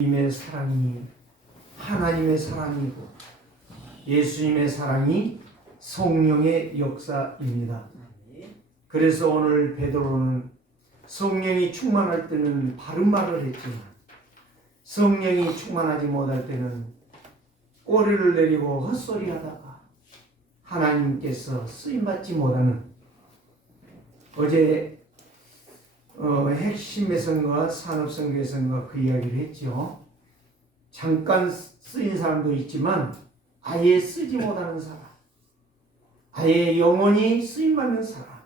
예수님의 사랑이 하나님의 사랑이고 예수님의 사랑이 성령의 역사입니다. 그래서 오늘 베드로는 성령이 충만할 때는 바른 말을 했지만 성령이 충만하지 못할 때는 꼬리를 내리고 헛소리하다가 하나님께서 쓰임받지 못하는, 어제 핵심 매선과 산업선교에선가 그 이야기를 했죠. 잠깐 쓰인 사람도 있지만 아예 쓰지 못하는 사람, 아예 영원히 쓰임받는 사람.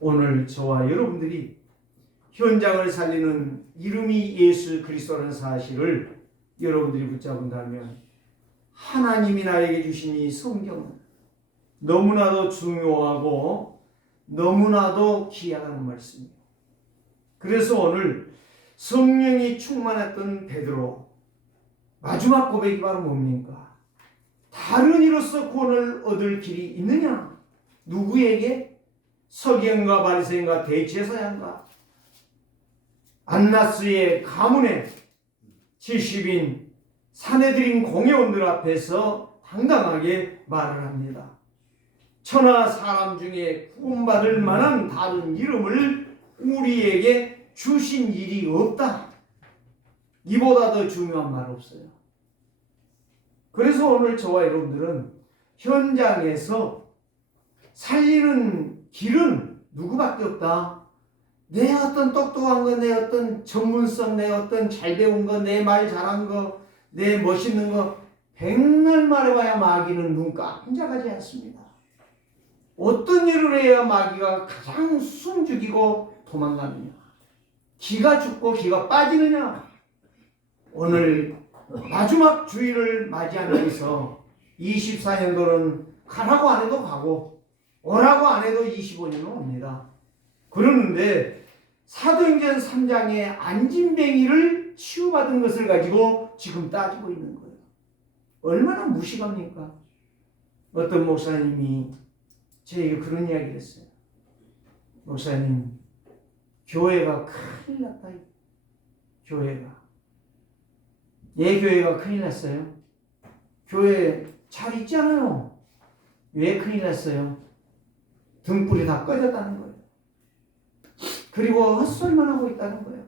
오늘 저와 여러분들이 현장을 살리는 이름이 예수 그리스도라는 사실을 여러분들이 붙잡은다면 하나님이 나에게 주신 이 성경은 너무나도 중요하고 너무나도 귀하다는 말씀이에요. 그래서 오늘 성령이 충만했던 베드로 마지막 고백이 바로 뭡니까? 다른 이로서 구원을 얻을 길이 있느냐? 누구에게? 서기관과 바리새인과 대제사장과 안나스의 가문에 70인 사내들인 공회원들 앞에서 당당하게 말을 합니다. 천하 사람 중에 구원받을 만한 다른 이름을 우리에게 주신 일이 없다. 이보다 더 중요한 말 없어요. 그래서 오늘 저와 여러분들은 현장에서 살리는 길은 누구밖에 없다. 내 어떤 똑똑한 거, 내 어떤 전문성, 내 어떤 잘 배운 거, 내 말 잘한 거, 내 멋있는 거 백날 말해봐야 마귀는 눈 깜짝하지 않습니다. 어떤 일을 해야 마귀가 가장 숨죽이고 도망가느냐? 기가 죽고 기가 빠지느냐? 오늘 마지막 주일을 맞이하는 데서 24년도는 가라고 안 해도 가고 오라고 안 해도 25년은 옵니다. 그러는데 사도행전 3장의 안진뱅이를 치유받은 것을 가지고 지금 따지고 있는 거예요. 얼마나 무식합니까? 어떤 목사님이 저에게 그런 이야기를 했어요. 목사님, 교회가 큰일 났다. 교회가. 예, 교회가 큰일 났어요. 교회 잘 있잖아요. 왜 큰일 났어요? 등불이 다 꺼졌다는 거예요. 그리고 헛소리만 하고 있다는 거예요.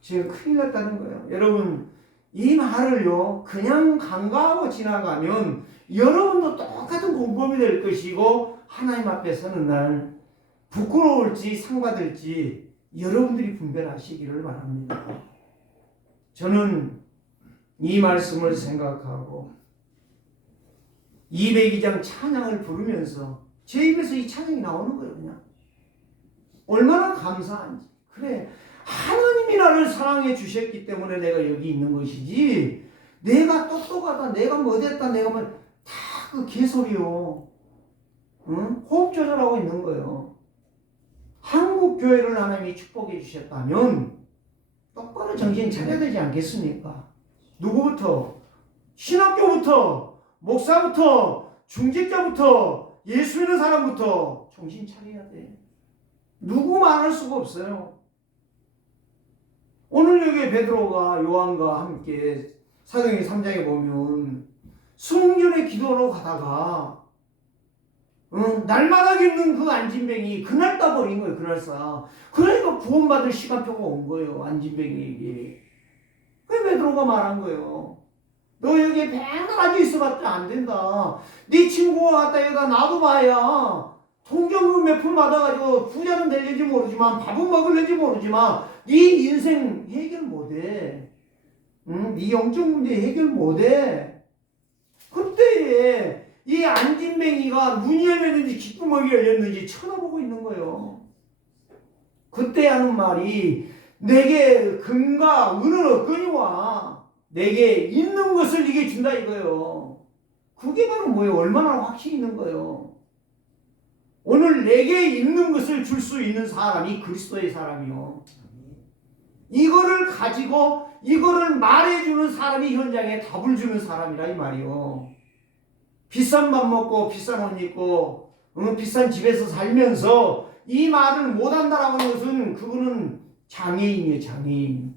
지금 큰일 났다는 거예요. 여러분, 이 말을요 그냥 간과하고 지나가면 여러분도 똑같은 공범이 될 것이고 하나님 앞에 서는 날 부끄러울지 상 받을지 여러분들이 분별하시기를 바랍니다. 저는 이 말씀을 생각하고 202장 찬양을 부르면서 제 입에서 이 찬양이 나오는 거예요. 그냥 얼마나 감사한지. 그래, 하나님이 나를 사랑해 주셨기 때문에 내가 여기 있는 것이지 내가 똑똑하다, 내가 뭐됐다, 내가 뭐 다 그 개소리요. 응? 호흡 조절하고 있는 거예요. 한국 교회를 하나님이 축복해 주셨다면 똑바로 정신 차려야 되지 않겠습니까? 누구부터? 신학교부터, 목사부터, 중직자부터, 예수 믿는 사람부터 정신 차려야 돼. 누구 말할 수가 없어요. 오늘 여기 베드로가 요한과 함께 사도행전 3장에 보면 성전에 기도하러 가다가 날마다 겪는 그 안진뱅이 그날 따버린 거예요. 그날싸. 그러니까 구원받을 시간표가 온 거예요. 안진뱅이에게. 그 베드로가 말한 거예요. 너 여기 맨날 앉아 있어봤자 안 된다. 네 친구가 갔다 여기다 놔둬봐야 통장금 몇 푼 받아가지고 부자는 될지 모르지만 밥은 먹을지 모르지만 네 인생 해결 못해. 네 영적 문제 해결 못해. 그때에 이 안진뱅이가 눈이 열렸는지 귓구멍이 열렸는지 쳐다보고 있는 거예요. 그때 하는 말이 내게 금과 은은 없거니와 내게 있는 것을 네게 준다 이거예요. 그게 바로 뭐예요? 얼마나 확신이 있는 거예요. 오늘 내게 있는 것을 줄 수 있는 사람이 그리스도의 사람이요. 이거를 가지고 이거를 말해주는 사람이 현장에 답을 주는 사람이라 이 말이요. 비싼 밥 먹고 비싼 옷 입고 비싼 집에서 살면서 이 말을 못한다라고 하는 것은 그거는 장애인이에요. 장애인.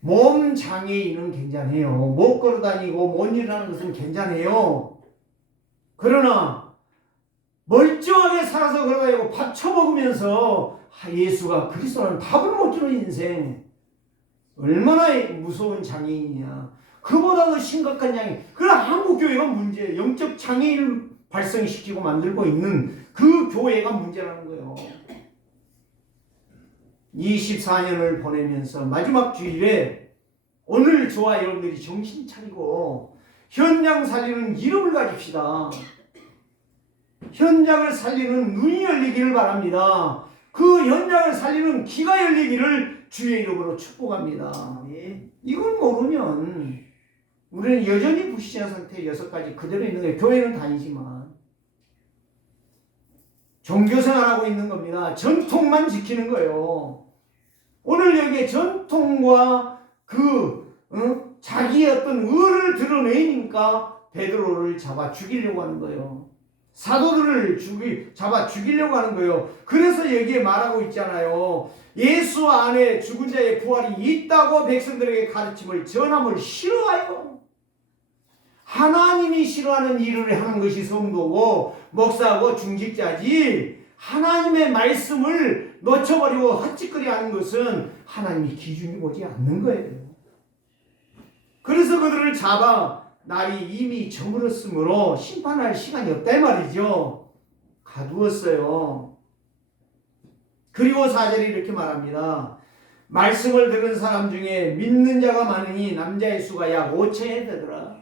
몸 장애인은 괜찮아요. 못 걸어다니고 못 일하는 것은 괜찮아요. 그러나 멀쩡하게 살아서 걸어다니고 밥 처먹으면서 예수가 그리스도라는 답을 못 주는 인생, 얼마나 무서운 장애인이냐. 그보다 더 심각한 장애인. 그러나 한국교회가 문제, 영적 장애인을 발생시키고 만들고 있는 그 교회가 문제라는 거예요. 24년을 보내면서 마지막 주일에 오늘 저와 여러분들이 정신 차리고 현장 살리는 이름을 가집시다. 현장을 살리는 눈이 열리기를 바랍니다. 그 현장을 살리는 귀가 열리기를 주의 이름으로 축복합니다. 이걸 모르면 우리는 여전히 불신한 상태에 6가지 그대로 있는 거예요. 교회는 다니지만 종교생활하고 있는 겁니다. 전통만 지키는 거예요. 오늘 여기에 전통과 자기의 어떤 의를 드러내니까 베드로를 잡아 죽이려고 하는 거예요. 사도들을 잡아 죽이려고 하는 거예요. 그래서 여기에 말하고 있잖아요. 예수 안에 죽은 자의 부활이 있다고 백성들에게 가르침을 전함을 싫어하여. 하나님이 싫어하는 일을 하는 것이 성도고 목사고 중직자지, 하나님의 말씀을 놓쳐버리고 헛짓거리 하는 것은 하나님이 기준이 보지 않는 거예요. 그래서 그들을 잡아 날이 이미 저물었으므로 심판할 시간이 없다 이 말이죠. 가두었어요. 그리고 4절이 이렇게 말합니다. 말씀을 들은 사람 중에 믿는 자가 많으니 남자의 수가 약 5천에 되더라.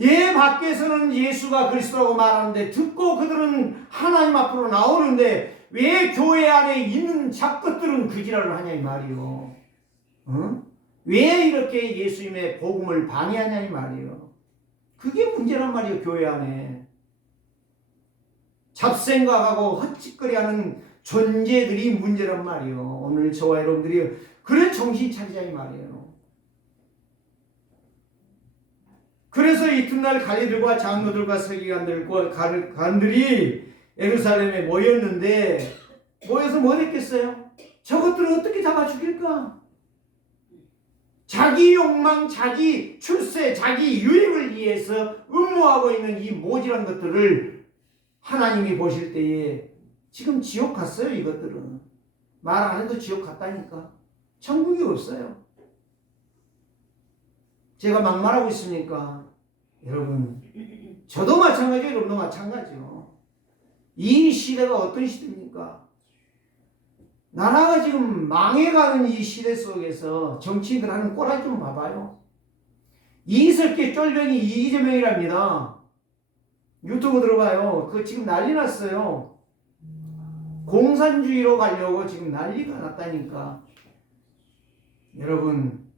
얘 밖에서는 예수가 그리스도라고 말하는데 듣고 그들은 하나님 앞으로 나오는데 왜 교회 안에 있는 잡것들은 그 지랄을 하냐 이 말이요. 왜 이렇게 예수님의 복음을 방해하냐 이 말이요. 그게 문제란 말이요. 교회 안에 잡생각하고 헛짓거리하는 존재들이 문제란 말이요. 오늘 저와 여러분들이 그래 정신 차리자 이 말이에요. 그래서 이튿날 관리들과 장로들과 서기관들과 관들이 예루살렘에 모였는데, 모여서 뭐 했겠어요? 저것들을 어떻게 잡아 죽일까? 자기 욕망, 자기 출세, 자기 유익을 위해서 음모하고 있는 이 모질한 것들을 하나님이 보실 때에 지금 지옥 갔어요. 이것들은 말 안 해도 지옥 갔다니까. 천국이 없어요. 제가 막말하고 있으니까 여러분, 저도 마찬가지예요. 여러분도 마찬가지요. 이 시대가 어떤 시대입니까? 나라가 지금 망해가는 이 시대 속에서 정치인들 하는 꼬라지 좀 봐봐요. 이석기 쫄병이 이재명이랍니다. 유튜브 들어가요. 그거 지금 난리 났어요. 공산주의로 가려고 지금 난리가 났다니까. 여러분,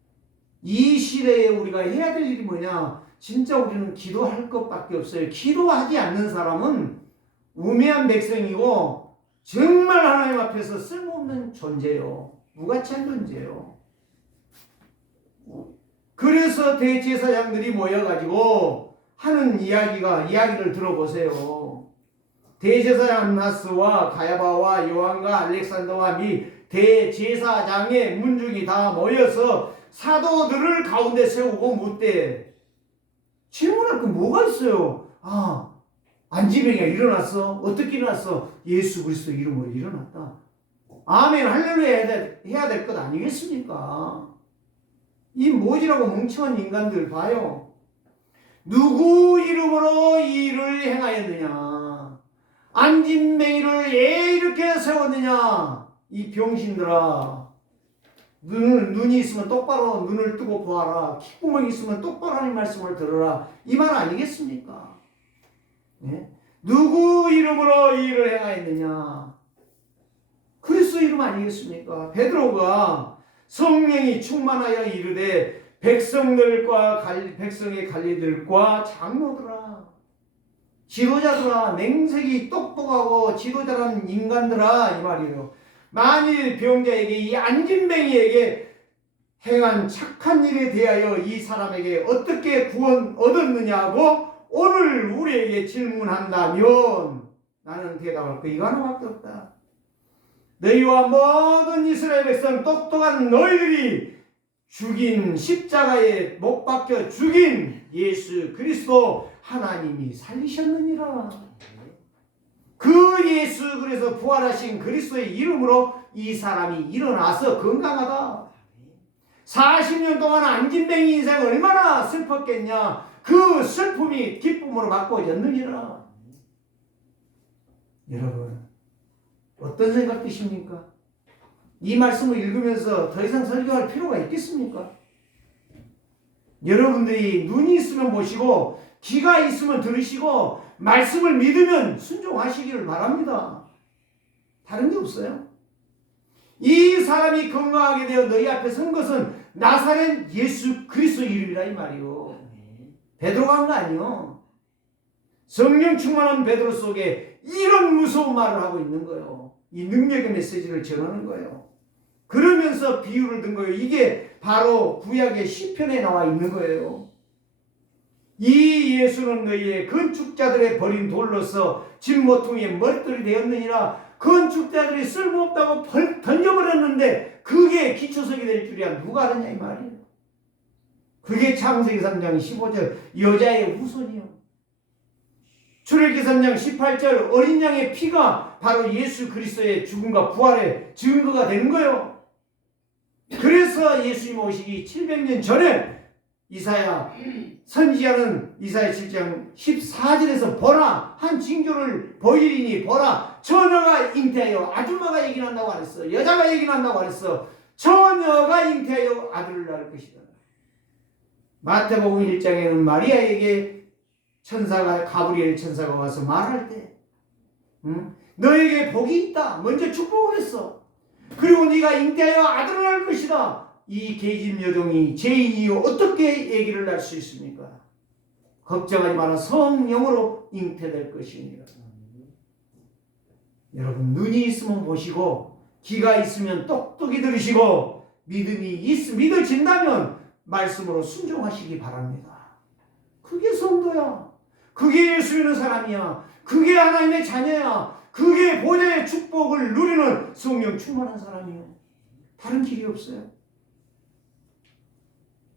이 시대에 우리가 해야 될 일이 뭐냐? 진짜 우리는 기도할 것밖에 없어요. 기도하지 않는 사람은 우매한 백성이고 정말 하나님 앞에서 쓸모없는 존재요. 무가치한 존재요. 그래서 대제사장들이 모여가지고 하는 이야기를 들어보세요. 대제사장 안나스와 가야바와 요한과 알렉산더와 미 대제사장의 문중이 다 모여서 사도들을 가운데 세우고 묻되, 질문할 거 뭐가 있어요? 안지병이가 일어났어? 어떻게 일어났어? 예수 그리스도 이름으로 일어났다. 아멘 할렐루야 해야 될 것 아니겠습니까? 이 모지라고 멍청한 인간들 봐요. 누구 이름으로 이 일을 행하였느냐? 안진뱅이를 왜 이렇게 세웠느냐? 이 병신들아, 눈이 있으면 똑바로 눈을 뜨고 보아라. 귓구멍이 있으면 똑바로 하나님 말씀을 들어라. 이 말 아니겠습니까? 네? 누구 이름으로 이 일을 행하였느냐? 그리스도 이름 아니겠습니까? 베드로가 성령이 충만하여 이르되 백성의 관리들과 장로들아, 지도자들아, 맹색이 똑똑하고 지도자라는 인간들아 이 말이에요. 만일 병자에게 이 안진뱅이에게 행한 착한 일에 대하여 이 사람에게 어떻게 구원 얻었느냐고 오늘 우리에게 질문한다면 나는 대답할 거 이거 하나밖에 없다. 너희와 모든 이스라엘 백성 똑똑한 너희들이 죽인 십자가에 못 박혀 죽인 예수 그리스도 하나님이 살리셨느니라. 그 예수 그래서 부활하신 그리스도의 이름으로 이 사람이 일어나서 건강하다. 40년 동안 안진뱅이 인생 얼마나 슬펐겠냐. 그 슬픔이 기쁨으로 바꿔졌느니라. 여러분 어떤 생각 드십니까? 이 말씀을 읽으면서 더 이상 설교할 필요가 있겠습니까? 여러분들이 눈이 있으면 보시고 귀가 있으면 들으시고 말씀을 믿으면 순종하시기를 바랍니다. 다른 게 없어요. 이 사람이 건강하게 되어 너희 앞에 선 것은 나사렛 예수 그리스도 이름이라 이 말이요. 베드로가 한 거 아니요. 성령 충만한 베드로 속에 이런 무서운 말을 하고 있는 거예요. 이 능력의 메시지를 전하는 거예요. 그러면서 비유를 든 거예요. 이게 바로 구약의 시편에 나와 있는 거예요. 이 예수는 너희의 건축자들의 버린 돌로서 진모퉁이의 머릿돌이 되었느니라. 건축자들이 쓸모없다고 던져버렸는데 그게 기초석이 될 줄이야 누가 알았냐 이 말이에요. 그게 창세기 3장 15절 여자의 후손이요. 출애굽기 3장 18절 어린 양의 피가 바로 예수 그리스도의 죽음과 부활의 증거가 되는 거예요. 그래서 예수님 오시기 700년 전에 이사야 선지자는 이사야 7장 14절에서 보라 한 징조를 보이리니 보라 처녀가 잉태하여 아줌마가 얘기한다고 하랬어. 여자가 얘기한다고 하랬어. 처녀가 잉태하여 아들을 낳을 것이다. 마태복음 1장에는 마리아에게 천사가 가브리엘 천사가 와서 말할 때 너에게 복이 있다. 먼저 축복을 했어. 그리고 네가 잉태하여 아들을 낳을 것이다. 이 계집 여종이 죄인이요 어떻게 얘기를 할 수 있습니까? 걱정하지 마라. 성령으로 잉태될 것입니다. 여러분 눈이 있으면 보시고 귀가 있으면 똑똑히 들으시고 믿어진다면 말씀으로 순종하시기 바랍니다. 그게 성도야. 그게 예수 믿는 사람이야. 그게 하나님의 자녀야. 그게 보좌의 축복을 누리는 성령 충만한 사람이에요. 다른 길이 없어요.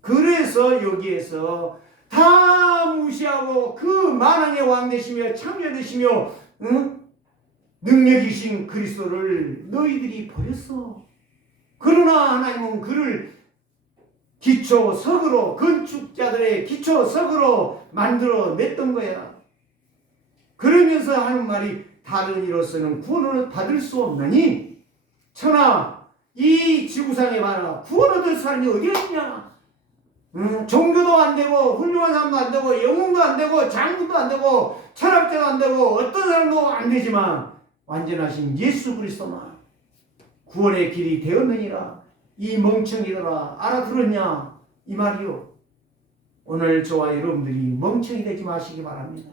그래서 여기에서 다 무시하고 그 만왕의 왕 되시며 창조 되시며 능력이신 그리스도를 너희들이 버렸어. 그러나 하나님은 그를 기초석으로 건축자들의 기초석으로 만들어 냈던 거야. 그러면서 하는 말이 다른 이로서는 구원을 받을 수 없나니 천하 이 지구상에 봐라 구원 얻을 사람이 어디 있냐. 종교도 안 되고 훌륭한 사람도 안 되고 영웅도 안 되고 장군도 안 되고 철학자도 안 되고 어떤 사람도 안 되지만 완전하신 예수 그리스도만 구원의 길이 되었느니라. 이 멍청이들아 알아들었냐 이 말이요. 오늘 저와 여러분들이 멍청이 되지 마시기 바랍니다.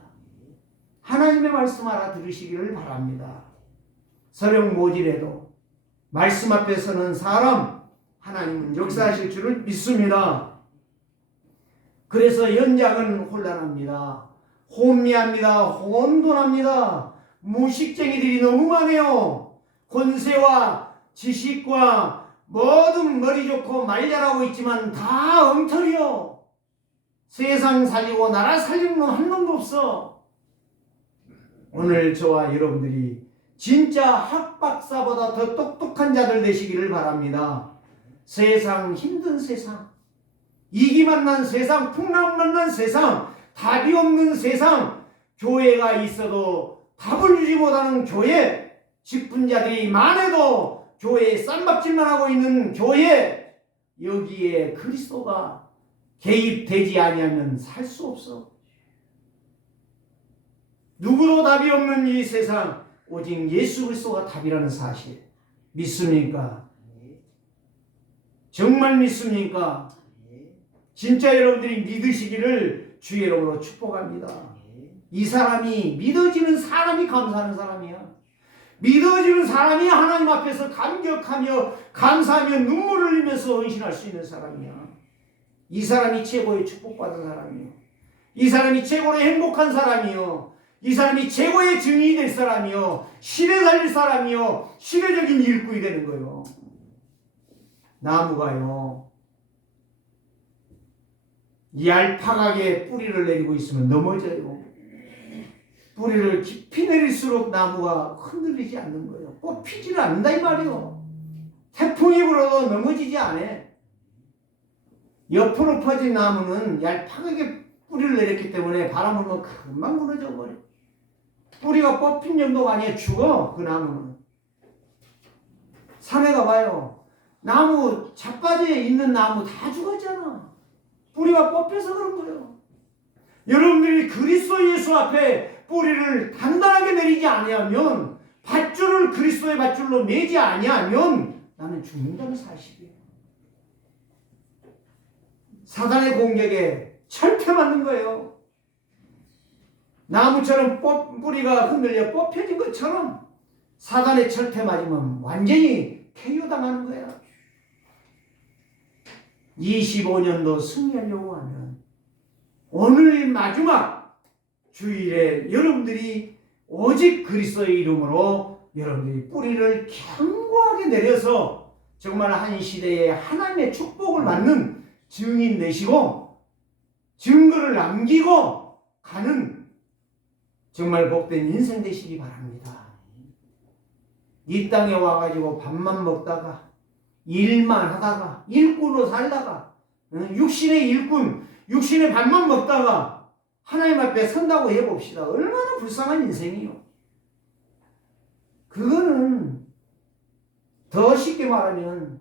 하나님의 말씀 알아들으시기를 바랍니다. 서령 모질해도 말씀 앞에 서는 사람 하나님은 역사하실 줄을 믿습니다. 그래서 연장은 혼란합니다. 혼미합니다. 혼돈합니다. 무식쟁이들이 너무 많아요. 권세와 지식과 모든 머리 좋고 말 잘하고 있지만 다 엉터리요. 세상 살리고 나라 살리는 놈 한 놈도 없어. 오늘 저와 여러분들이 진짜 학박사보다 더 똑똑한 자들 되시기를 바랍니다. 세상 힘든 세상, 이기 만난 세상, 풍랑 만난 세상, 답이 없는 세상, 교회가 있어도 답을 주지 못하는 교회, 직분자들이 많아도 교회에 쌈박질만 하고 있는 교회, 여기에 그리스도가 개입되지 아니하면 살 수 없어. 누구도 답이 없는 이 세상, 오직 예수 그리스도가 답이라는 사실 믿습니까? 정말 믿습니까? 진짜 여러분들이 믿으시기를 주의 이름으로 축복합니다. 이 사람이 믿어지는 사람이 감사하는 사람이야. 믿어지는 사람이 하나님 앞에서 감격하며 감사하며 눈물을 흘리면서 헌신할 수 있는 사람이야. 이 사람이 최고의 축복받은 사람이요. 이 사람이 최고로 행복한 사람이요. 이 사람이 최고의 증인이 될 사람이요, 시대 살릴 사람이요, 시대적인 일꾼이 되는 거예요. 나무가요, 얄팍하게 뿌리를 내리고 있으면 넘어져요. 뿌리를 깊이 내릴수록 나무가 흔들리지 않는 거예요. 뽑히지를 않는다 이 말이에요. 태풍이 불어도 넘어지지 않아. 옆으로 퍼진 나무는 얄팍하게 뿌리를 내렸기 때문에 바람 불면 금방 무너져 버려. 뿌리가 뽑힌 정도가 아니야. 죽어, 그 나무는. 산에 가봐요. 나무, 잣바지에 있는 나무 다 죽었잖아. 뿌리가 뽑혀서 그런 거예요. 여러분들이 그리스도 예수 앞에 뿌리를 단단하게 내리지 아니하면, 밧줄을 그리스도의 밧줄로 매지 아니하면 나는 죽는다는 사실이에요. 사단의 공격에 철퇴 맞는 거예요. 나무처럼 뿌리가 흔들려 뽑혀진 것처럼 사단의 철퇴 맞으면 완전히 KO 당하는 거야. 25년도 승리하려고 하면 오늘 마지막 주일에 여러분들이 오직 그리스도의 이름으로 여러분들이 뿌리를 견고하게 내려서 정말 한 시대에 하나님의 축복을 받는 증인 되시고 증거를 남기고 가는 정말 복된 인생 되시기 바랍니다. 이 땅에 와가지고 밥만 먹다가 일만 하다가 일꾼으로 살다가 육신의 일꾼, 육신의 밥만 먹다가 하나님 앞에 선다고 해봅시다. 얼마나 불쌍한 인생이요. 그거는 더 쉽게 말하면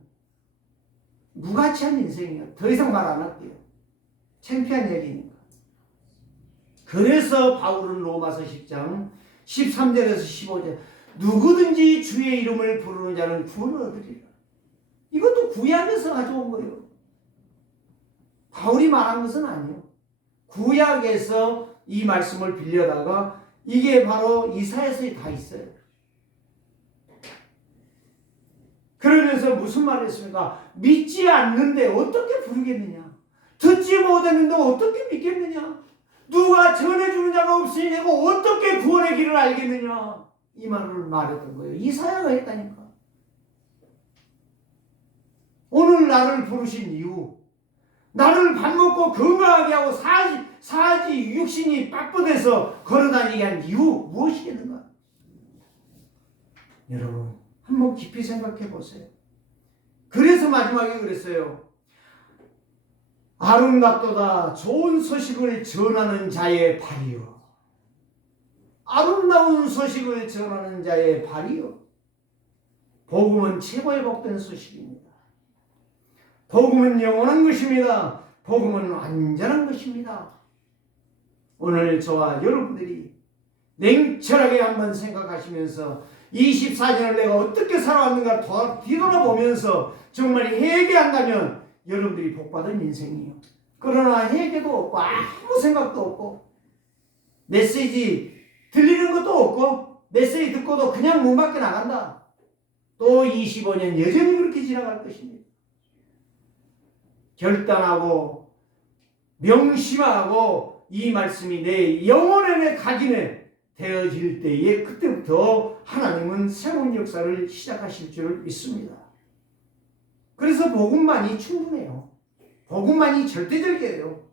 무가치한 인생이에요. 더 이상 말 안 할게요. 창피한 얘기니까. 그래서 바울은 로마서 10장 13절에서 15절 누구든지 주의 이름을 부르는 자는 구원을 얻으리라. 이것도 구약에서 가져온 거예요. 바울이 말한 것은 아니에요. 구약에서 이 말씀을 빌려다가 이게 바로 이사야서에 다 있어요. 그러면서 무슨 말을 했습니까? 믿지 않는데 어떻게 부르겠느냐? 듣지 못했는데 어떻게 믿겠느냐? 누가 전해주는 자가 없으니 내가 어떻게 구원의 길을 알겠느냐? 이 말을 말했던 거예요. 이사야가 했다니까. 오늘 나를 부르신 이유, 나를 밥 먹고 건강하게 하고 사지 육신이 빡빡해서 걸어다니게 한 이유 무엇이겠는가? 여러분 한번 깊이 생각해 보세요. 그래서 마지막에 그랬어요. 아름답도다 좋은 소식을 전하는 자의 발이요. 아름다운 소식을 전하는 자의 발이요. 복음은 최고의 복된 소식입니다. 복음은 영원한 것입니다. 복음은 완전한 것입니다. 오늘 저와 여러분들이 냉철하게 한번 생각하시면서 24년을 내가 어떻게 살아왔는가 뒤돌아보면서 정말 회개한다면 여러분들이 복받은 인생이에요. 그러나 회개도 없고 아무 생각도 없고 메시지 들리는 것도 없고 메시지 듣고도 그냥 문 밖에 나간다. 또 25년 여전히 그렇게 지나갈 것입니다. 결단하고 명심하고 이 말씀이 내 영혼의 각인에 되어질 때에 그때부터 하나님은 새로운 역사를 시작하실 줄 믿습니다. 그래서 복음만이 충분해요. 복음만이 절대적이에요.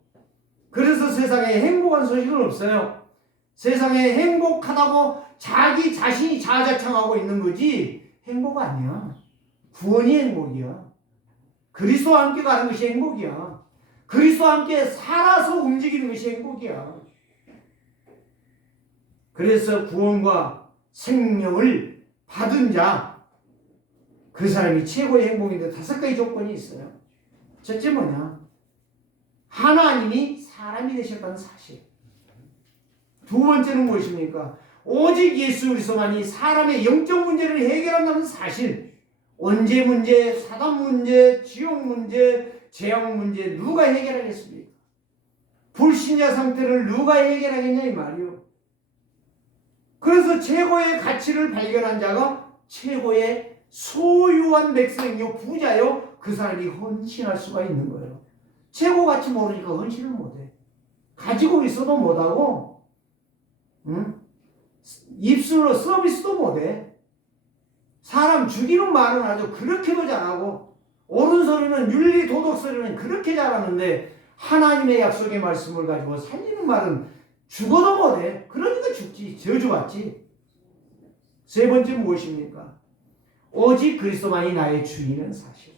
그래서 세상에 행복한 소식은 없어요. 세상에 행복하다고 자기 자신이 자아자창하고 있는 거지 행복 아니야. 구원이 행복이야. 그리스도와 함께 가는 것이 행복이야. 그리스도와 함께 살아서 움직이는 것이 행복이야. 그래서 구원과 생명을 받은 자, 그 사람이 최고의 행복인데 5가지 조건이 있어요. 첫째 뭐냐? 하나님이 사람이 되셨다는 사실. 두 번째는 무엇입니까? 오직 예수 그리스도만이 사람의 영적 문제를 해결한다는 사실. 언제 문제, 사단 문제, 지옥 문제, 재앙 문제 누가 해결하겠습니까? 불신자 상태를 누가 해결하겠냐 이 말이요. 그래서 최고의 가치를 발견한 자가 최고의 소유한 백성이요 부자요 그 사람이 헌신할 수가 있는 거예요. 최고 가치 모르니까 헌신을 못해. 가지고 있어도 못하고 응? 입술로 서비스도 못해. 사람 죽이는 말은 아주 그렇게도 잘하고 옳은 소리는 윤리 도덕 소리는 그렇게 잘하는데 하나님의 약속의 말씀을 가지고 살리는 말은 죽어도 못해. 그러니까 죽지. 저주받지. 세 번째 무엇입니까? 오직 그리스도만이 나의 주인은 사실.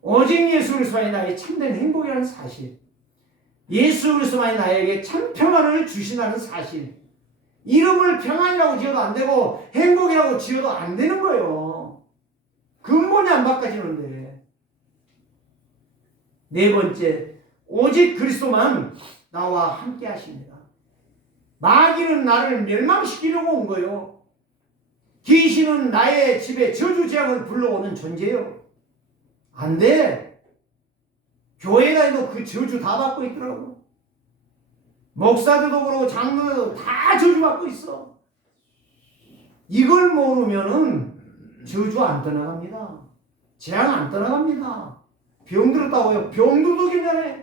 오직 예수 그리스도만이 나의 참된 행복이라는 사실. 예수 그리스도만이 나에게 참 평안을 주신다는 사실. 이름을 평안이라고 지어도 안 되고 행복이라고 지어도 안 되는 거예요. 근본이 안 바꿔지는데. 네 번째, 오직 그리스도만 나와 함께 하십니다. 마귀는 나를 멸망시키려고 온 거예요. 귀신은 나의 집에 저주재앙을 불러오는 존재예요. 안 돼. 교회 다니도 그 저주 다 받고 있더라고. 목사들도 그러고 장로들도 다 저주받고 있어. 이걸 모르면은 저주 안 떠나갑니다. 재앙 안 떠나갑니다. 병 들었다고요. 병들도 괜찮아요.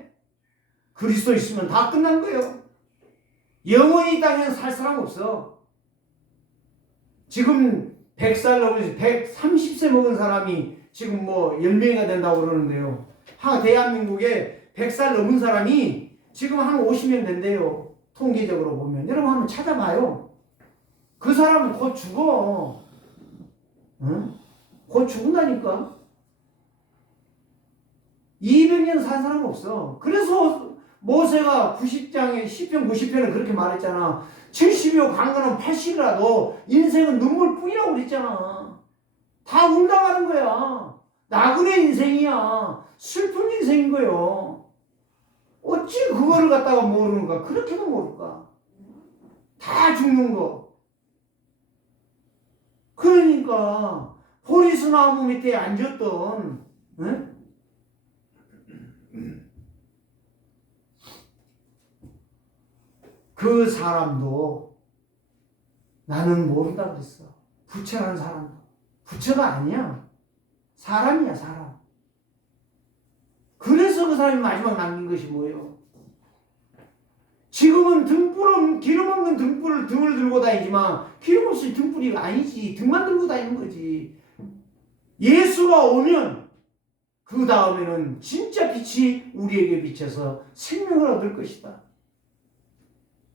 그리스도 있으면 다 끝난 거예요. 영원히 이 땅에는 살 사람 없어. 지금 100살 넘은 130세 먹은 사람이 지금 뭐 10명이가 된다고 그러는데요. 대한민국에 100살 넘은 사람이 지금 한 50명 된대요. 통계적으로 보면. 여러분 한번 찾아봐요. 그 사람은 곧 죽어. 응? 곧 죽는다니까. 200년 산 사람 없어. 그래서 모세가 90장에 10편 90편에 그렇게 말했잖아. 70이요 강건은 80이라도 인생은 눈물뿐이라고 그랬잖아. 다 운당하는 거야. 나그네 인생이야. 슬픈 인생인 거요. 어찌 그거를 갖다가 모르는가? 그렇게도 모를까? 다 죽는 거. 그러니까 보리수나무 밑에 앉았던 응? 그 사람도 나는 모른다 그랬어. 부처라는 사람도. 부처가 아니야. 사람이야, 사람. 그래서 그 사람이 마지막 남긴 것이 뭐예요? 지금은 기름 없는 등불을 등을 들고 다니지만 기름 없이 등불이 아니지. 등만 들고 다니는 거지. 예수가 오면 그 다음에는 진짜 빛이 우리에게 비쳐서 생명을 얻을 것이다.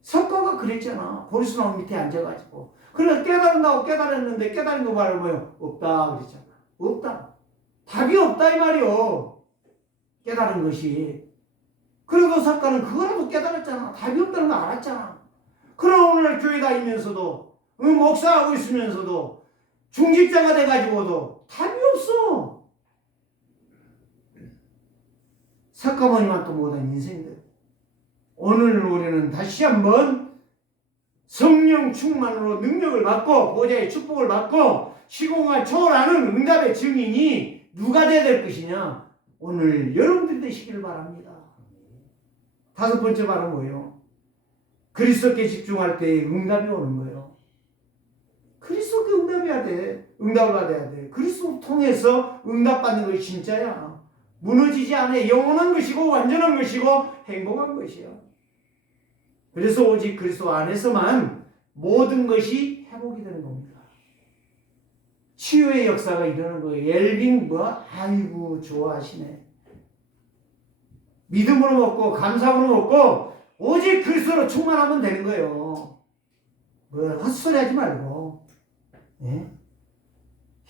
석가가 그랬잖아. 보리수나무 밑에 앉아가지고. 그래서 깨달은다고 깨달았는데 깨달은 거 말은 뭐예요? 없다 그랬잖아. 없다. 답이 없다 이 말이요. 깨달은 것이. 그래도 석가는 그거라도 깨달았잖아. 답이 없다는 거 알았잖아. 그럼 오늘 교회 다니면서도 목사하고 있으면서도 중직자가 돼가지고도 답이 없어. 석가모니만 또 못한 인생들. 오늘 우리는 다시 한번 성령 충만으로 능력을 받고 보좌의 축복을 받고 시공을 초월하는 응답의 증인이 누가 돼야 될 것이냐? 오늘 여러분들이 되시기를 바랍니다. 다섯 번째 말은 뭐예요? 그리스도께 집중할 때 응답이 오는 거예요. 그리스도께 응답해야 돼. 응답을 받아야 돼. 그리스도 통해서 응답받는 것이 진짜야. 무너지지 않아. 영원한 것이고 완전한 것이고 행복한 것이야. 그래서 오직 그리스도 안에서만 모든 것이 회복이 되는 겁니다. 치유의 역사가 일어나는 거예요. 엘빙 아이고 좋아하시네. 믿음으로 먹고 감사함으로 먹고 오직 그리스도로 충만하면 되는 거예요. 헛소리 하지 말고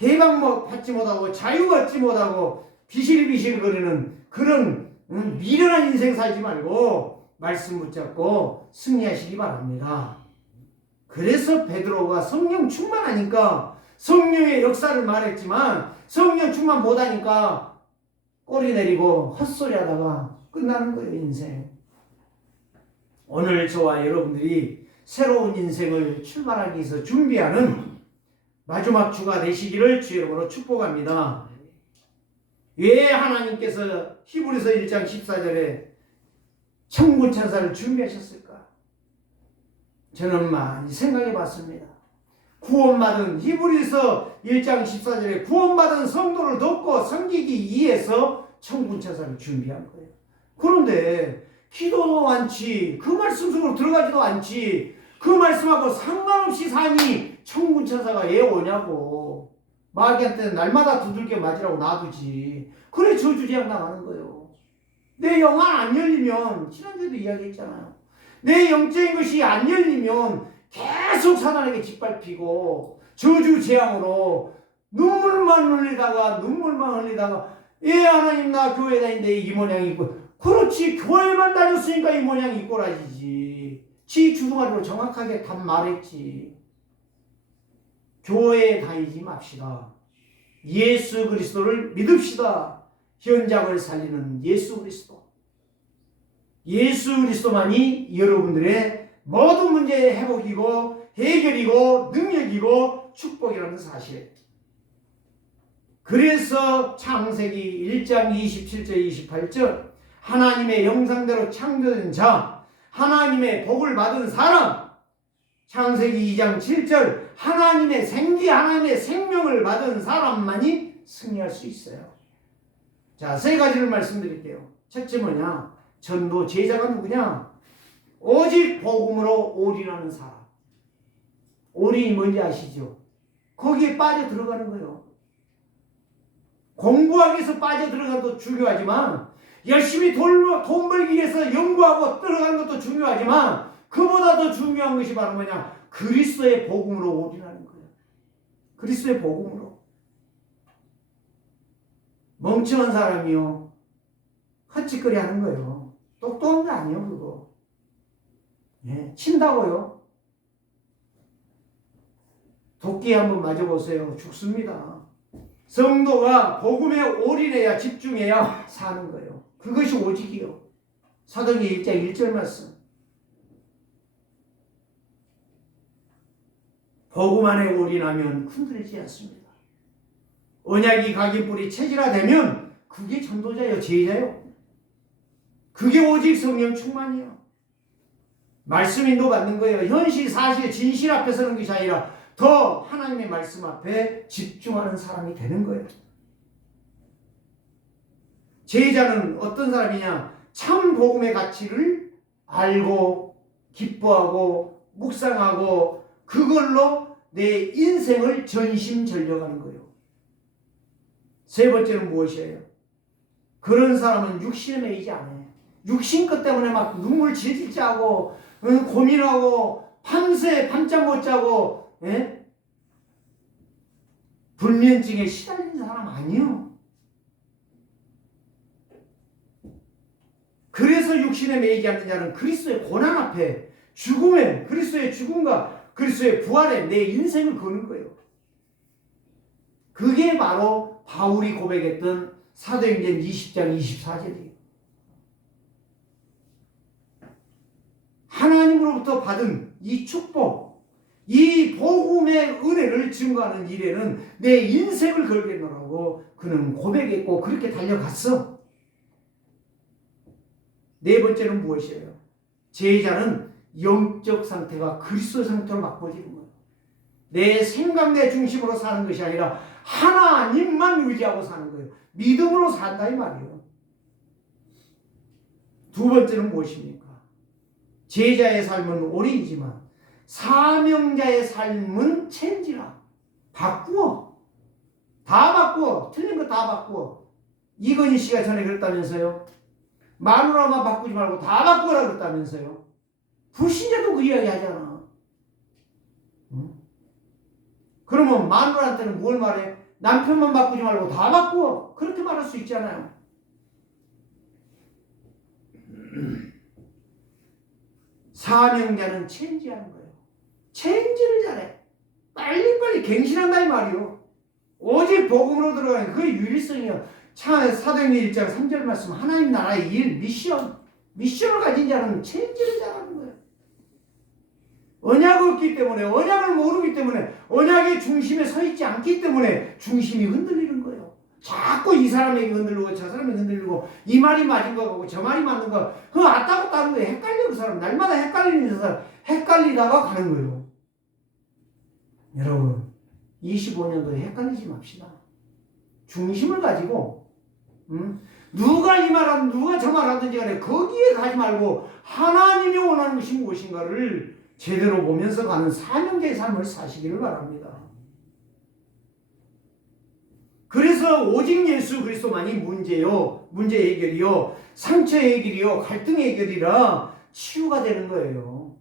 해방 받지 못하고 자유 받지 못하고 비실비실 거리는 그런 미련한 인생 살지 말고 말씀 붙잡고 승리하시기 바랍니다. 그래서 베드로가 성령 충만하니까 성령의 역사를 말했지만 성령 충만 못하니까 꼬리 내리고 헛소리 하다가 끝나는 거예요, 인생. 오늘 저와 여러분들이 새로운 인생을 출발하기 위해서 준비하는 마지막 주가 되시기를 주 이름으로 축복합니다. 왜 하나님께서 히브리서 1장 14절에 천군 천사를 준비하셨을까? 저는 많이 생각해 봤습니다. 구원받은 히브리서 1장 14절에 구원받은 성도를 돕고 섬기기 위해서 천군 천사를 준비한 거예요. 그런데 기도도 않지, 그 말씀 속으로 들어가지도 않지, 그 말씀하고 상관없이 사니 천군 천사가 왜 오냐고. 마귀한테는 날마다 두들겨 맞으라고 놔두지. 그래 저주제약 당하는 거예요. 내 영 안 열리면, 지난주에도 이야기했잖아요. 내 영적인 것이 안 열리면 계속 사단에게 짓밟히고 저주재앙으로 눈물만 흘리다가 예 하나님 나 교회 다니는데 이 모양이 있고, 그렇지 교회만 다녔으니까 이 모양이 있고라지지. 지 주둥아리로 정확하게 답 말했지. 교회에 다니지 맙시다. 예수 그리스도를 믿읍시다. 현장을 살리는 예수 그리스도. 예수 그리스도만이 여러분들의 모든 문제의 회복이고 해결이고 능력이고 축복이라는 사실. 그래서 창세기 1장 27절 28절 하나님의 형상대로 창조된 자, 하나님의 복을 받은 사람, 창세기 2장 7절 하나님의 생기, 하나님의 생명을 받은 사람만이 승리할 수 있어요. 자, 세 가지를 말씀드릴게요. 첫째 뭐냐? 전도 제자가 누구냐? 오직 복음으로 올인하는 사람. 올인이 뭔지 아시죠? 거기에 빠져 들어가는 거예요. 공부하기 위해서 빠져 들어가는 것도 중요하지만, 열심히 돈 벌기 위해서 연구하고 들어가는 것도 중요하지만, 그보다 더 중요한 것이 바로 뭐냐? 그리스도의 복음으로 올인하는 거예요. 그리스도의 복음으로. 멍청한 사람이요, 헛짓거리 하는 거예요. 똑똑한 거 아니에요, 그거. 예, 친다고요? 도끼 한번 맞아보세요. 죽습니다. 성도가 복음에 올인해야, 집중해야 사는 거예요. 그것이 오직이요. 사도행전 1장 1절 말씀. 복음 안에 올인하면 흔들리지 않습니다. 언약이 각인뿔이 체질화되면 그게 전도자예요, 제자예요. 그게 오직 성령 충만이에요. 말씀 인도받는 거예요. 현실, 사실, 진실 앞에 서는 것이 아니라 더 하나님의 말씀 앞에 집중하는 사람이 되는 거예요. 제자는 어떤 사람이냐? 참 복음의 가치를 알고 기뻐하고 묵상하고 그걸로 내 인생을 전심전력하는 거예요. 세 번째는 무엇이에요? 그런 사람은 육신에 매이지 않아요. 육신 것 때문에 막 눈물 질질 짜고 고민하고 밤새 밤잠 못 자고, 예? 불면증에 시달리는 사람 아니에요. 그래서 육신에 매이지 않는 자는 그리스도의 고난 앞에, 죽음에, 그리스도의 죽음과 그리스도의 부활에 내 인생을 거는 거예요. 그게 바로 바울이 고백했던 사도행전 20장 24절이에요. 하나님으로부터 받은 이 축복, 이 복음의 은혜를 증거하는 일에는 내 인생을 걸겠노라고 그는 고백했고 그렇게 달려갔어. 네 번째는 무엇이에요? 제자는 영적 상태가 그리스도 상태로 바꿔지는 거예요. 내 생각, 내 중심으로 사는 것이 아니라 하나님만 의지하고 사는 거예요. 믿음으로 산다 이 말이에요. 두 번째는 무엇입니까? 제자의 삶은 올인이지만 사명자의 삶은 체인지라. 바꾸어. 다 바꾸어. 틀린 거 다 바꾸어. 이건희 씨가 전에 그랬다면서요. 마누라만 바꾸지 말고 다 바꾸라 그랬다면서요. 불신자도 그 이야기 하잖아. 응? 그러면 마누라한테는 뭘 말해? 남편만 바꾸지 말고 다 바꾸어. 그렇게 말할 수 있잖아요. 사명자는 체인지하는 거예요. 체인지를 잘해. 빨리빨리 갱신한다 이 말이요. 오직 복음으로 들어가는 그게 유일성이요. 사도행전 1장 3절 말씀, 하나님 나라의 일, 미션을 가진 자는 체인지를 잘하는 거예요. 언약이 없기 때문에, 언약을 모르기 때문에, 언약의 중심에 서 있지 않기 때문에 중심이 흔들리는 거예요. 자꾸 이 사람에게 흔들리고 저 사람에게 흔들리고 이 말이 맞은 거 같고 저 말이 맞는 거, 그거 왔다 갔다 하는 거예요. 헷갈려. 그 사람 날마다 헷갈리는 사람, 헷갈리다가 가는 거예요. 여러분 25년도에 헷갈리지 맙시다. 중심을 가지고 누가 이 말하든 누가 저 말하든지 간에 거기에 가지 말고 하나님이 원하는 것이 무엇인가를 제대로 보면서 가는 사명자의 삶을 사시기를 바랍니다. 그래서 오직 예수 그리스도만이 문제 해결이요, 상처 해결이요, 갈등 해결이라 치유가 되는 거예요.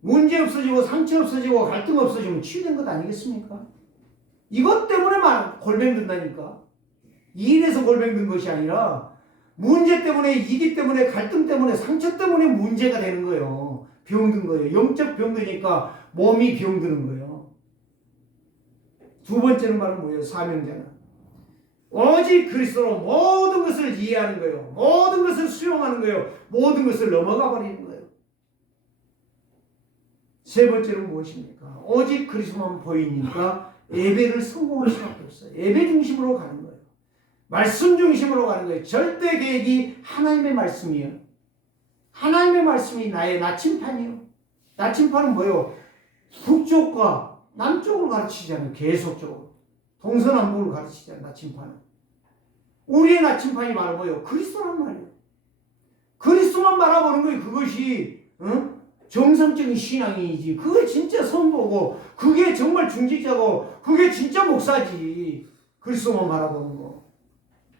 문제 없어지고 상처 없어지고 갈등 없어지면 치유된 것 아니겠습니까? 이것 때문에만 골병 든다니까. 일에서 골병 든 것이 아니라 문제 때문에, 이기 때문에, 갈등 때문에, 상처 때문에 문제가 되는 거예요. 병든 거예요. 영적 병드니까 몸이 병드는 거예요. 두 번째는 바로 뭐예요? 사명자는 오직 그리스도로 모든 것을 이해하는 거예요. 모든 것을 수용하는 거예요. 모든 것을 넘어가 버리는 거예요. 세 번째는 무엇입니까? 오직 그리스도만 보이니까 예배를 성공할 수밖에 없어요. 예배 중심으로 가는 거예요. 말씀 중심으로 가는 거예요. 절대 계획이 하나님의 말씀이에요. 하나님의 말씀이 나의 나침판이에요. 나침판은 뭐예요? 북쪽과 남쪽으로 가르치잖아요. 계속적으로. 동서남북을 가르치잖아요. 나침판은. 우리의 나침판이 바로 뭐예요? 그리스도란 말이에요. 그리스도만 바라보는 거예요. 그것이 정상적인 신앙이지. 그게 진짜 성도고, 그게 정말 중직자고, 그게 진짜 목사지. 그리스도만 바라보는 거.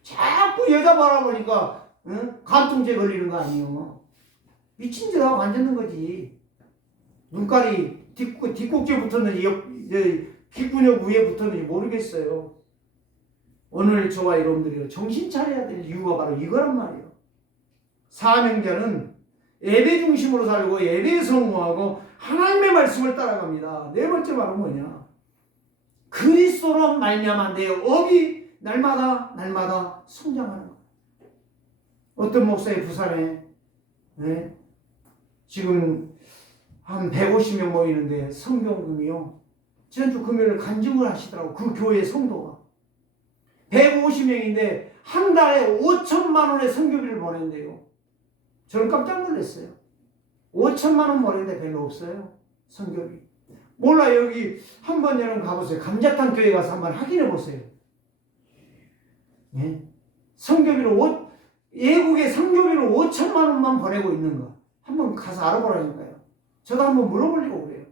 자꾸 여자 바라보니까 간통죄 걸리는 거 아니에요. 미친 짓하고 앉았는 거지. 눈깔이 뒷꼭지에 붙었는지 귓근육 위에 붙었는지 모르겠어요. 오늘 저와 여러분들이 정신 차려야 될 이유가 바로 이거란 말이에요. 사명자는 예배 중심으로 살고 예배에 성공하고 하나님의 말씀을 따라갑니다. 네 번째 바로 뭐냐? 그리스도로 말미암아 내 업이 날마다 성장하는 거예요. 어떤 목사의 부산에 지금 한 150명 모이는데 성경금이요. 지난주 금요일 간증을 하시더라고. 그 교회 성도가. 150명인데 한 달에 5천만 원의 성교비를 보낸대요. 저는 깜짝 놀랐어요. 5천만 원 보내는데 별로 없어요. 성교비. 몰라, 여기 한번 여러분 가보세요. 감자탕 교회 가서 한번 확인해 보세요. 예? 성교비로 예국에 성교비로 5천만 원만 보내고 있는 거 한번 가서 알아보라니까요. 저도 한번 물어보려고 그래요.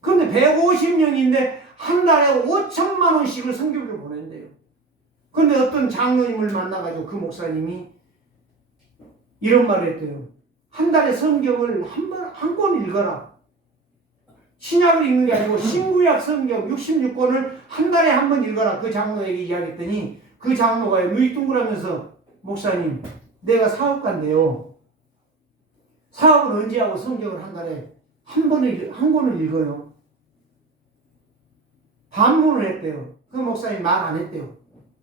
그런데 150명인데 한 달에 5천만 원씩을 성교비로 보낸대요. 그런데 어떤 장로님을 만나가지고 그 목사님이 이런 말을 했대요. 한 달에 성경을 한 권 읽어라. 신약을 읽는 게 아니고 신구약 성경 66권을 한 달에 한 번 읽어라. 그 장로에게 이야기했더니 그 장로가 눈이 둥그라면서 목사님, 내가 사업가인데요. 사업을 언제 하고 성경을 한 달에 한 권을 읽어요. 반문을 했대요. 그 목사님 말 안 했대요.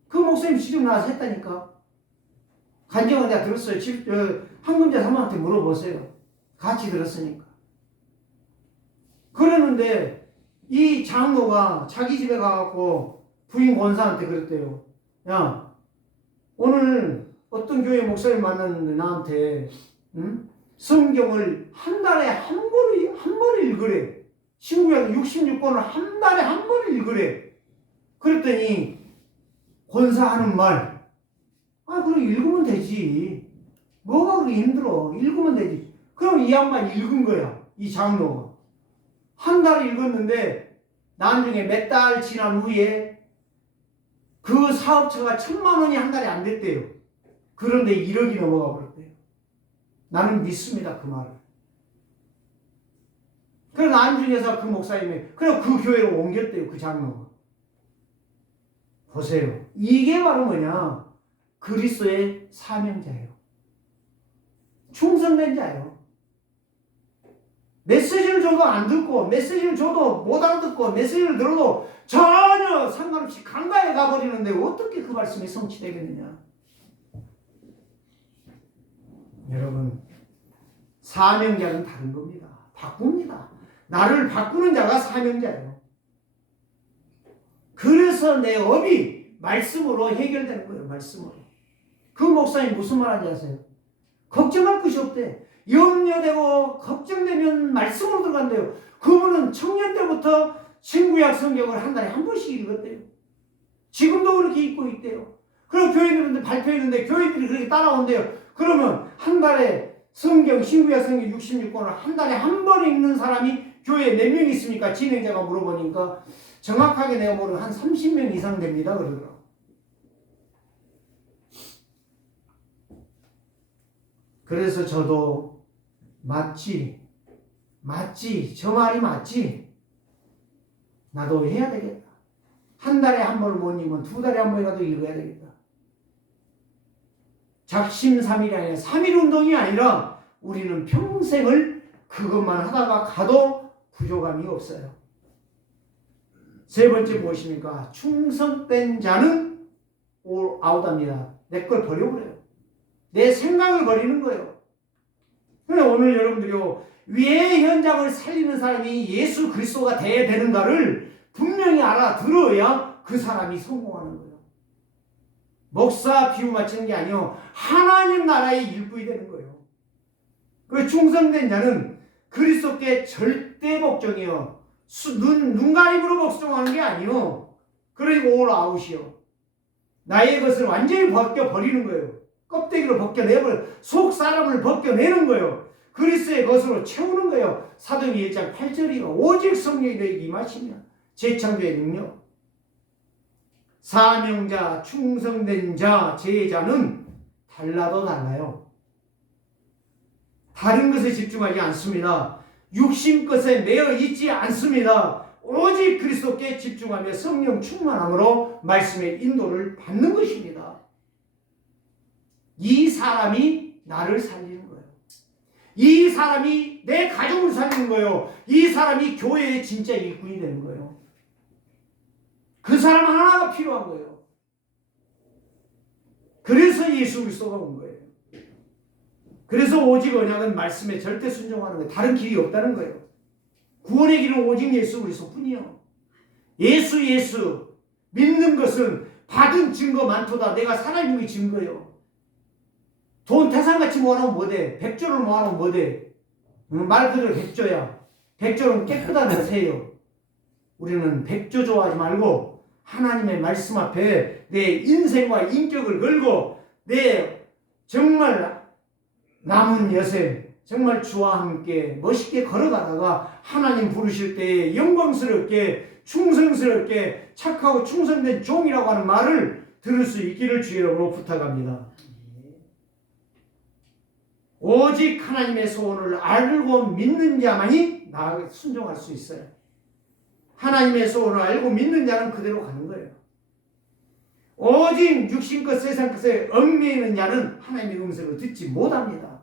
그 목사님 시집 나와서 했다니까. 간증은 내가 들었어요. 한금자 사모한테 물어보세요. 같이 들었으니까. 그러는데 이 장로가 자기 집에 가갖고 부인 권사한테 그랬대요. 야, 오늘 어떤 교회 목사님 만났는데 나한테 성경을 한 달에 한 번을 읽으래. 신구약 66권을 한 달에 한 번을 읽으래. 그랬더니 권사하는 말, 그럼 읽으면 되지. 뭐가 그렇게 힘들어. 읽으면 되지. 그럼 이 양반 읽은 거야. 이 장로가. 한 달 읽었는데 나중에 몇 달 지난 후에 그 사업처가 1,000만 원이 한 달에 안 됐대요. 그런데 1억이 넘어가 버렸대요. 나는 믿습니다. 그 말을. 그래서 나중에서 그 목사님이 그래 그 교회로 옮겼대요. 그 장로가. 보세요. 이게 바로 뭐냐? 그리스도의 사명자예요. 충성된 자예요. 메시지를 줘도 안 듣고, 메시지를 줘도 못 알아듣고, 메시지를 들어도 전혀 상관없이 강가에 가버리는데 어떻게 그 말씀이 성취되겠느냐? 여러분, 사명자는 다른 겁니다. 바꿉니다. 나를 바꾸는 자가 사명자예요. 그래서 내 업이 말씀으로 해결되는 거예요. 말씀으로. 그 목사님 무슨 말 하는지 아세요? 걱정할 것이 없대. 염려되고 걱정되면 말씀으로 들어간대요. 그분은 청년 때부터 신구약 성경을 한 달에 한 번씩 읽었대요. 지금도 그렇게 읽고 있대요. 그리고 교인들한테 발표했는데 교인들이 그렇게 따라온대요. 그러면 한 달에 신구약 성경 66권을 한 달에 한 번 읽는 사람이 교회에 몇 명 있습니까? 진행자가 물어보니까 정확하게 내가 모르는 한 30명 이상 됩니다. 그러더라고. 그래서 저도 맞지, 저 말이 맞지, 나도 해야 되겠다. 한 달에 한 번을 못 읽으면 두 달에 한 번이라도 읽어야 되겠다. 작심삼일이 아니라 3일 운동이 아니라 우리는 평생을 그것만 하다가 가도 부족함이 없어요. 세 번째 무엇입니까? 충성된 자는 올 아웃합니다. 내 걸 버려버려요. 내 생각을 버리는 거예요. 그래 오늘 여러분들이요, 왜 현장을 살리는 사람이 예수 그리스도가 돼야 되는가를 분명히 알아들어야 그 사람이 성공하는 거예요. 목사 비유 맞추는 게 아니요, 하나님 나라의 일꾼이 되는 거예요. 그 충성된 자는 그리스도께 절대 복종이요, 눈가림으로 복종하는 게 아니요, 그리고 올 아웃이요, 나의 것을 완전히 벗겨버리는 거예요. 껍데기로 벗겨내버려, 속 사람을 벗겨내는 거예요. 그리스도의 것으로 채우는 거예요. 사도행전 1장 8절이요, 오직 성령이 너에게 임하시며 재창조의 능력. 사명자, 충성된 자, 제자는 달라도 달라요. 다른 것에 집중하지 않습니다. 육신 것에 매여 있지 않습니다. 오직 그리스도께 집중하며 성령 충만함으로 말씀의 인도를 받는 것입니다. 이 사람이 나를 살리는 거예요. 이 사람이 내 가족을 살리는 거예요. 이 사람이 교회의 진짜 일꾼이 되는 거예요. 그 사람 하나가 필요한 거예요. 그래서 예수 그리스도가 온 거예요. 그래서 오직 언약은 말씀에 절대 순종하는 거예요. 다른 길이 없다는 거예요. 구원의 길은 오직 예수 그리스도뿐이요. 예수 믿는 것은 받은 증거 많도다. 내가 살아있는 게 증거예요. 돈 태산같이 모아놓으면 뭐돼? 백조를 모아놓으면 뭐돼? 말 그대로 백조야. 백조는 깨끗한 새예요. 우리는 백조 좋아하지 말고 하나님의 말씀 앞에 내 인생과 인격을 걸고 내 정말 남은 여생 정말 주와 함께 멋있게 걸어가다가 하나님 부르실 때 영광스럽게 충성스럽게 착하고 충성된 종이라고 하는 말을 들을 수 있기를 주의 이름으로 부탁합니다. 오직 하나님의 소원을 알고 믿는 자만이 나에게 순종할 수 있어요. 하나님의 소원을 알고 믿는 자는 그대로 가는 거예요. 오직 육신것 세상 것에 얽매이는 자는 하나님의 음성을 듣지 못합니다.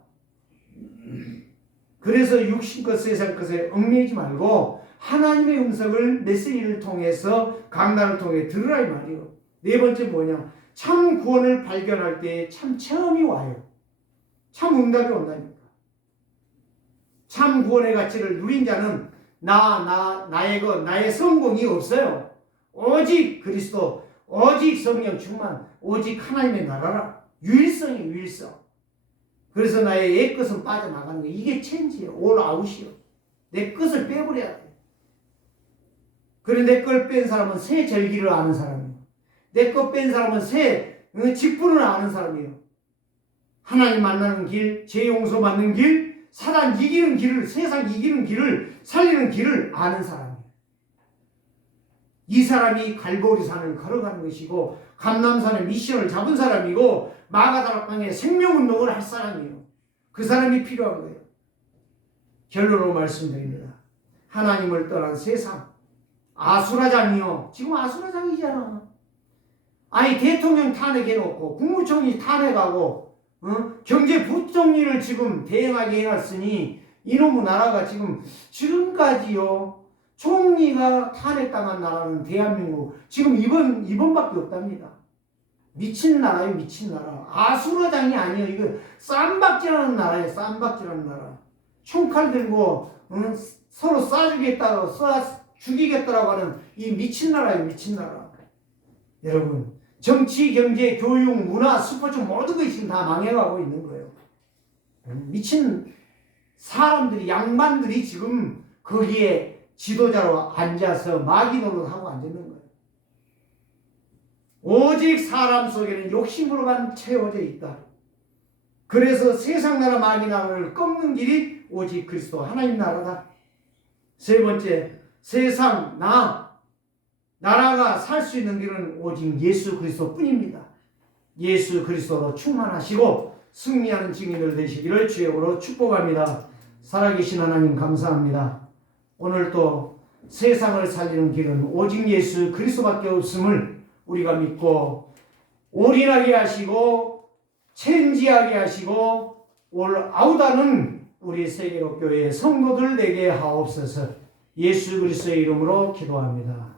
그래서 육신것 세상 것에 얽매이지 말고 하나님의 음성을 메시지를 통해서 강단을 통해 들으라 이 말이에요. 네 번째 뭐냐? 참 구원을 발견할 때 참 체험이 와요. 참 응답이 온다니까. 참 구원의 가치를 누린 자는 나의 성공이 없어요. 오직 그리스도, 오직 성령 충만, 오직 하나님의 나라라. 유일성이에요, 유일성. 그래서 나의 옛 것은 빠져나가는 거예요. 이게 체인지예요. 올 아웃이요. 내 것을 빼버려야 돼. 그래 내 걸 뺀 사람은 새 절기를 아는 사람이에요. 내 것 뺀 사람은 새 직분을 아는 사람이에요. 하나님 만나는 길, 죄 용서 받는 길, 사단 이기는 길을, 세상 이기는 길을, 살리는 길을 아는 사람이에요. 이 사람이 갈보리산을 걸어가는 것이고 감람산의 미션을 잡은 사람이고 마가다락방의 생명운동을 할 사람이에요. 그 사람이 필요한 거예요. 결론으로 말씀드립니다. 하나님을 떠난 세상, 아수라장이요. 지금 아수라장이잖아. 아니 대통령 탄핵해놓고 국무총리 탄핵하고 경제부총리를 지금 대행하게 해놨으니 이놈의 나라가 지금까지요 총리가 탄핵당한 나라는 대한민국 지금 이번밖에 없답니다. 미친 나라예요, 미친 나라. 아수라장이 아니에요. 이거 쌈박질하는 나라예요, 쌈박질하는 나라. 총칼 들고 서로 죽이겠다라고 하는 이 미친 나라예요, 미친 나라. 여러분, 정치, 경제, 교육, 문화, 스포츠 모든 것이 지금 다 망해가고 있는 거예요. 미친 사람들이, 양반들이 지금 거기에 지도자로 앉아서 마귀 노릇하고 앉는 거예요. 오직 사람 속에는 욕심으로만 채워져 있다. 그래서 세상 나라 마귀 나라를 꺾는 길이 오직 그리스도 하나님 나라다. 세 번째, 세상 나라가 살 수 있는 길은 오직 예수 그리스도 뿐입니다. 예수 그리스도로 충만하시고 승리하는 증인들 되시기를 주의 이름으로 축복합니다. 살아계신 하나님 감사합니다. 오늘 또 세상을 살리는 길은 오직 예수 그리스도밖에 없음을 우리가 믿고 올인하게 하시고 체인지하게 하시고 올아웃하는 우리 세계로 교회의 성도들 되게 하옵소서. 예수 그리스도의 이름으로 기도합니다.